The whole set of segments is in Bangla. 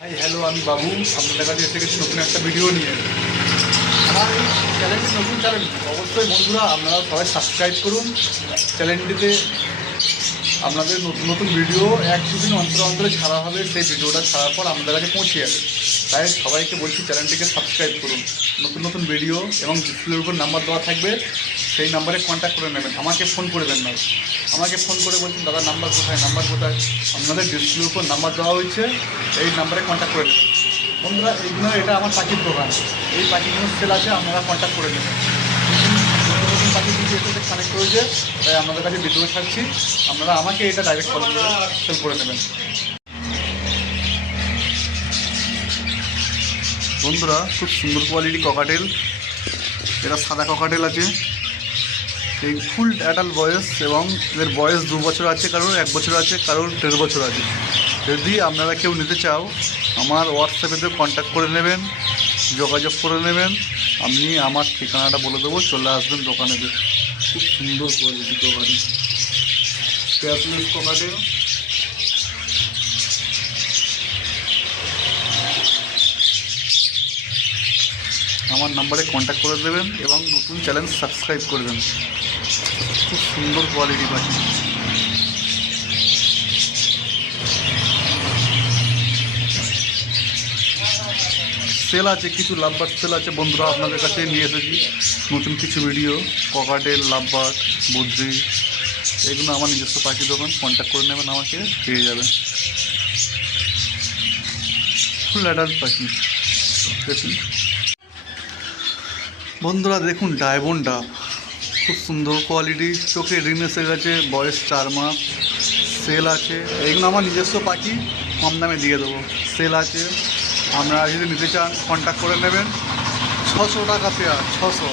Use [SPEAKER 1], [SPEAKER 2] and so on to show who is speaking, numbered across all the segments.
[SPEAKER 1] হাই হ্যালো আমি বাবু আপনাদের কাছে এসে গেছি নতুন একটা ভিডিও নিয়ে। আমার এই চ্যানেলটি নতুন চ্যানেল অবশ্যই বন্ধুরা, আপনারা সবাই সাবস্ক্রাইব করুন। চ্যানেলটিতে আপনাদের নতুন নতুন ভিডিও এক দুদিন অন্তর অন্তরে ছাড়া হবে। সেই ভিডিওটা ছাড়ার পর আপনাদের কাছে পৌঁছে যাবে। তাই সবাইকে বলছি চ্যানেলটিকে সাবস্ক্রাইব করুন। নতুন নতুন ভিডিও এবং ডিসপ্লের উপর নাম্বার দেওয়া থাকবে। সেই নাম্বারে কন্ট্যাক্ট করে নেবেন। আমাকে ফোন করবেন না আমাকে ফোন করে বলছেন, দাদা নাম্বার কোথায়? নাম্বার কোথায়? আপনাদের ডিসপ্লের উপর নাম্বার দেওয়া হয়েছে। এই নাম্বারে কন্ট্যাক্ট করে নেবেন। বন্ধুরা, এইগুলো এটা আমার পাখির দোকান। এই পাখিগুলো সেল আছে, আপনারা কন্ট্যাক্ট করে নেবেন। এটাতে কানেক্ট হয়েছে তাই আপনাদের কাছে ছাড়ছি আপনারা আমাকে এটা ডাইরেক্ট কল করে করে নেবেন। বন্ধুরা, খুব সুন্দর কোয়ালিটি ককাটেল এটা সাদা ককাটেল আছে। এই ফুল অ্যাডাল্ট বয়স এবং এদের বয়স দু বছর আছে, কারোর এক বছর আছে, কারোর দেড় বছর আছে। যদি আপনারা কেউ নিতে চাও, আমার হোয়াটসঅ্যাপেতে কন্ট্যাক্ট করে নেবেন, যোগাযোগ করে নেবেন। আমি আমার ঠিকানাটা বলে দেবো, চলে আসবেন দোকানেতে খুব সুন্দর কোয়ালিটি ককাটেল আমার নাম্বারে কন্ট্যাক্ট করে দেবেন এবং নতুন চ্যানেল সাবস্ক্রাইব করবেন খুব সুন্দর কোয়ালিটি পাখি। সেল আছে, কিছু লাভবার্ড সেল আছে। বন্ধুরা, আপনাদের কাছে নিয়ে এসেছি নতুন কিছু ভিডিও ককাটেল লাভবার্ড বুদ্রি এগুলো আমার নিজস্ব পাখি দোকান। কন্ট্যাক্ট করে নেবেন, আমাকে পেয়ে যাবেন। ফুল অ্যাডাল্ট পাখি। দেখুন। বন্ধুরা, দেখুন, ডায়মন্ড ডাব। খুব সুন্দর কোয়ালিটি চোখে রিং এসে গেছে, বয়স চার মাস। সেল আছে। এইগুলো আমার নিজস্ব পাখি, কম দামে দিয়ে দেবো। সেল আছে। আপনারা যদি নিতে চান কন্ট্যাক্ট করে নেবেন। ছশো টাকা পেয়ার ছশো।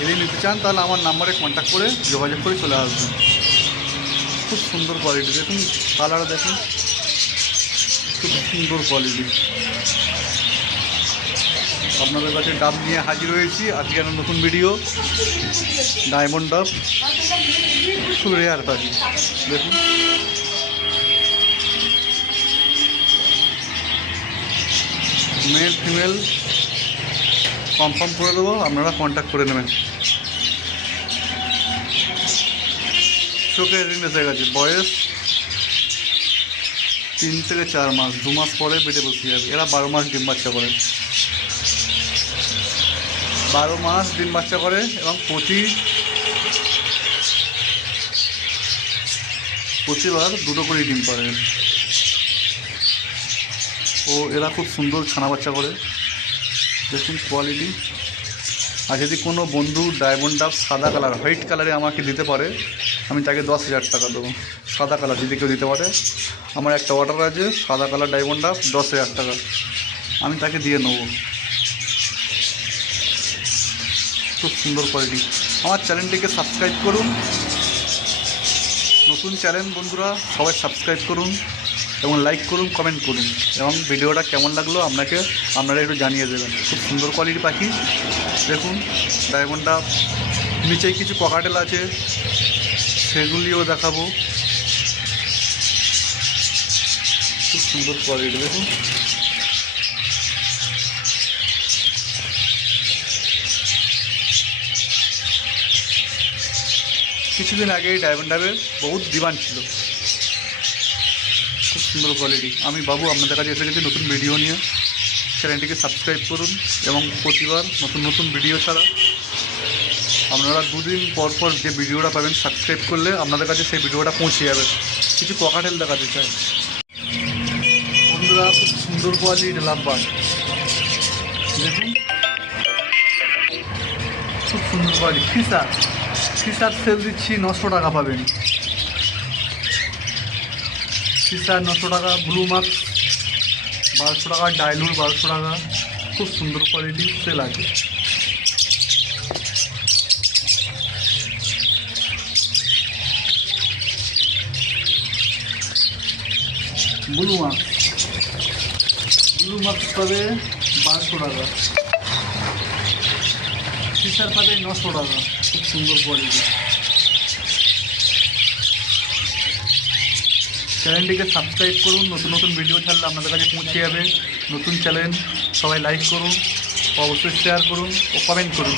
[SPEAKER 1] যদি নিতে চান, তাহলে আমার নাম্বারে কন্ট্যাক্ট করে যোগাযোগ করে চলে আসবেন। খুব সুন্দর কোয়ালিটি দেখুন কালার দেখুন। খুব সুন্দর কোয়ালিটি আপনাদের কাছে ডাব নিয়ে হাজির হয়েছি। আজকে একটা নতুন ভিডিও ডায়মন্ড ডাব। খুব রেয়ার পাখি দেখুন। মেল ফিমেল কনফার্ম করে দেবো, আপনারা কন্ট্যাক্ট করে নেবেন। চোখে রিং এসে গেছে। বয়স তিন থেকে চার মাস, দু মাস পরে পেটে বসে যাবে। এরা বারো মাস ডিম বাচ্চা করে। বারো মাস ডিম বাচ্চা করে এবং প্রতি প্রতিবার দুটো করে ডিম পারে। ও, এরা খুব সুন্দর ছানা বাচ্চা করে। দেখুন কোয়ালিটি আর যদি কোনো বন্ধু ডায়মন্ড ডাব সাদা কালার হোয়াইট কালারে আমাকে দিতে পারে, আমি তাকে দশ হাজার টাকা দেবো। সাদা কালার যদি কেউ দিতে পারে। আমার একটা অর্ডার আছে, সাদা কালার ডায়মন্ড ডাব দশ হাজার টাকা। আমি তাকে দিয়ে নেব। খুব সুন্দর কোয়ালিটি আমার চ্যানেলটিকে সাবস্ক্রাইব করুন। নতুন চ্যানেল বন্ধুরা, সবাই সাবস্ক্রাইব করুন এবং লাইক করুন কমেন্ট করুন। এবং ভিডিওটা কেমন লাগল আপনাকে আপনারা একটু জানিয়ে দেবেন। খুব সুন্দর কোয়ালিটি পাখি। দেখুন ডায়মন্ডটা নিচেই কিছু পকাটেল আছে। সেগুলিও দেখাবো। খুব সুন্দর কোয়ালিটি দেখুন। কিছুদিন আগে এই ডায়মন্ড ডাবের বহুত ডিমান্ড ছিল। খুব সুন্দর কোয়ালিটি আমি বাবু আপনাদের কাছে এসে গেছি নতুন ভিডিও নিয়ে। চ্যানেলটিকে সাবস্ক্রাইব করুন এবং প্রতিবার নতুন নতুন ভিডিও ছাড়া আপনারা দুদিন পর পর যে ভিডিওটা পাবেন সাবস্ক্রাইব করলে আপনাদের কাছে সেই ভিডিওটা পৌঁছে যাবে। কিছু ককাটেল দেখাতে চাই। বন্ধুরা, খুব সুন্দর কোয়ালিটি লাভবান দেখুন। খুব সুন্দর কোয়ালিটি ফিসার সেল দিচ্ছি, নশো টাকা পাবেন। ফিসার নশো টাকা ব্লু মার্ক বারোশো টাকা ডাইলুর বারোশো টাকা। খুব সুন্দর কোয়ালিটি সেল আছে। ব্লু মার্ক ব্লু মার্ক পাবে বারোশো টাকা। ফিসার পাবে নশো টাকা খুব সুন্দর কোয়ালিটি চ্যানেলটিকে সাবস্ক্রাইব করুন, নতুন নতুন ভিডিও ছাড়লে আপনাদের কাছে পৌঁছে যাবে। নতুন চ্যানেল সবাই লাইক করুন, অবশ্যই শেয়ার করুন ও কমেন্ট করুন।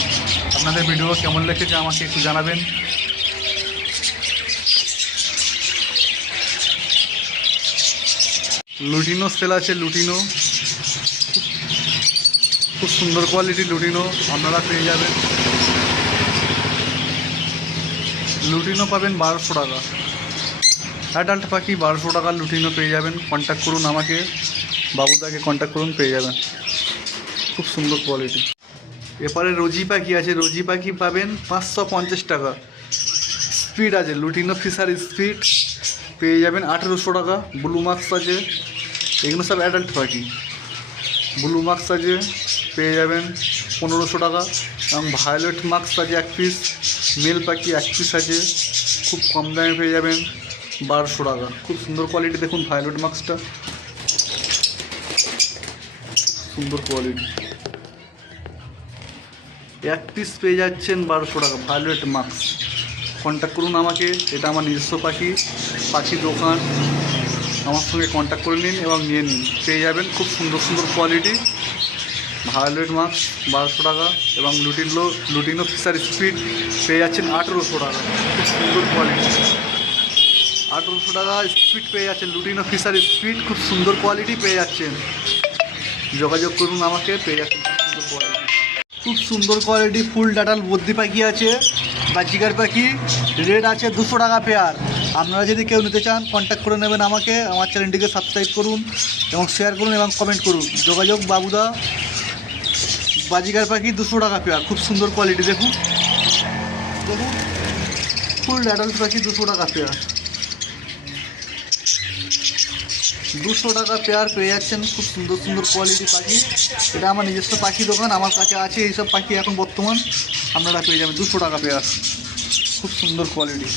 [SPEAKER 1] আপনাদের ভিডিও কেমন লেগেছে আমাকে একটু জানাবেন। লুটিনো সেল আছে, লুটিনো। খুব সুন্দর কোয়ালিটির লুটিনো আপনারা পেয়ে যাবেন। লুটিনো পাবেন বারোশো টাকা। অ্যাডাল্ট পাখি বারোশো টাকার লুটিনো পেয়ে যাবেন। কন্ট্যাক্ট করুন আমাকে, বাবুদাকে কন্ট্যাক্ট করুন, পেয়ে যাবেন। খুব সুন্দর কোয়ালিটি এরপরে রোজি পাখি আছে, রোজি পাখি পাবেন পাঁচশো পঞ্চাশ টাকা। স্পিড আছে, লুটিনো ফিশার স্পিড পেয়ে যাবেন আঠেরোশো টাকা। ব্লু মার্কস আছে, এগুলো সব অ্যাডাল্ট পাখি। ব্লু মার্কস আছে পেয়ে যাবেন পনেরোশো টাকা এবং ভায়োলেট মার্কস আছে এক পিস মেল পাখি এক পিস আছে, খুব কম দামে পেয়ে যাবেন বারোশো টাকা। খুব সুন্দর কোয়ালিটি দেখুন ভায়োলেট মার্কসটা সুন্দর কোয়ালিটি এক পিস পেয়ে যাচ্ছেন বারোশো টাকা ভায়োলেট মার্কস কন্ট্যাক্ট করুন আমাকে, এটা আমার নিজস্ব পাখি পাখি দোকান। আমার সঙ্গে কন্ট্যাক্ট করে নিন এবং নিয়ে নিন। পেয়ে যাবেন খুব সুন্দর সুন্দর কোয়ালিটি ভায়োলেট মাস্ক বারোশো টাকা এবং লুটিনো লুটিনো ফিশার স্পিড পেয়ে যাচ্ছেন আঠেরোশো টাকা। খুব সুন্দর কোয়ালিটি আঠেরোশো টাকা স্পিড পেয়ে যাচ্ছেন লুটিনো ফিশার স্পিড খুব সুন্দর কোয়ালিটি পেয়ে যাচ্ছেন। যোগাযোগ করুন আমাকে, পেয়ে যাচ্ছেন খুব সুন্দর কোয়ালিটি খুব সুন্দর কোয়ালিটি ফুল ডাটাল বদ্যি পাখি আছে বাজিকার পাখি রেট আছে দুশো টাকা পেয়ার আপনারা যদি কেউ নিতে চান কন্ট্যাক্ট করে নেবেন আমাকে, আমার চ্যানেলটিকে সাবস্ক্রাইব করুন এবং শেয়ার করুন এবং কমেন্ট করুন। যোগাযোগ বাবুদা। বাজিকার পাখি দুশো টাকা পেয়ার, খুব সুন্দর কোয়ালিটি দেখুন। দেখুন ফুল অ্যাডাল্ট পাখি দুশো টাকা পেয়ার। দুশো টাকা পেয়ার পেয়ে যাচ্ছেন, খুব সুন্দর সুন্দর কোয়ালিটি পাখি। এটা আমার নিজস্ব পাখি দোকান, আমার কাছে আছে এইসব পাখি এখন বর্তমান। আপনারা পেয়ে যাবেন দুশো টাকা পেয়ার। খুব সুন্দর কোয়ালিটি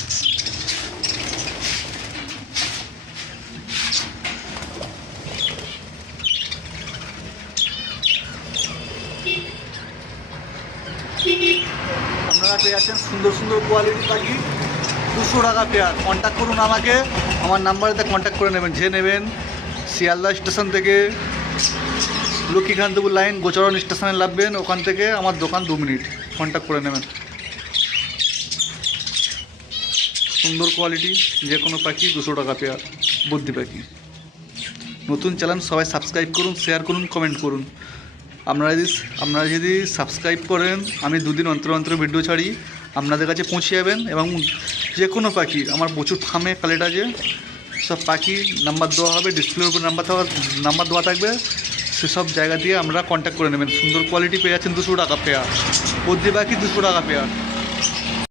[SPEAKER 1] যাচ্ছেন সুন্দর সুন্দর কোয়ালিটি পাখি। দুশো টাকা পেয়ার কন্ট্যাক্ট করুন আমাকে। আমার নাম্বারেতে কন্ট্যাক্ট করে নেবেন, যে নেবেন শিয়ালদা স্টেশন থেকে। লক্ষ্মীকান্তপুর লাইন গোচরণ স্টেশনে নামবেন ওখান থেকে আমার দোকান দু মিনিট। কন্ট্যাক্ট করে নেবেন। সুন্দর কোয়ালিটি যে কোনো পাখি, দুশো টাকা পেয়ার বুদ্ধি পাখি। নতুন চ্যানেল সবাই সাবস্ক্রাইব করুন শেয়ার করুন কমেন্ট করুন। আপনারা যদি আপনারা যদি সাবস্ক্রাইব করেন, আমি দুদিন অন্তর অন্তর ভিডিও ছাড়ি, আপনাদের কাছে পৌঁছে যাবেন এবং যে কোনো পাখি, আমার প্রচুর ফার্মে কালেক্ট আছে, সব পাখি নাম্বার দেওয়া হবে ডিসপ্লের উপর নাম্বার দেওয়া নাম্বার দেওয়া থাকবে, সেসব জায়গা দিয়ে আমরা কন্ট্যাক্ট করে নেবেন। সুন্দর কোয়ালিটি পেয়ে যাচ্ছেন দুশো টাকা পেয়ার প্রতি পাখি দুশো টাকা পেয়ার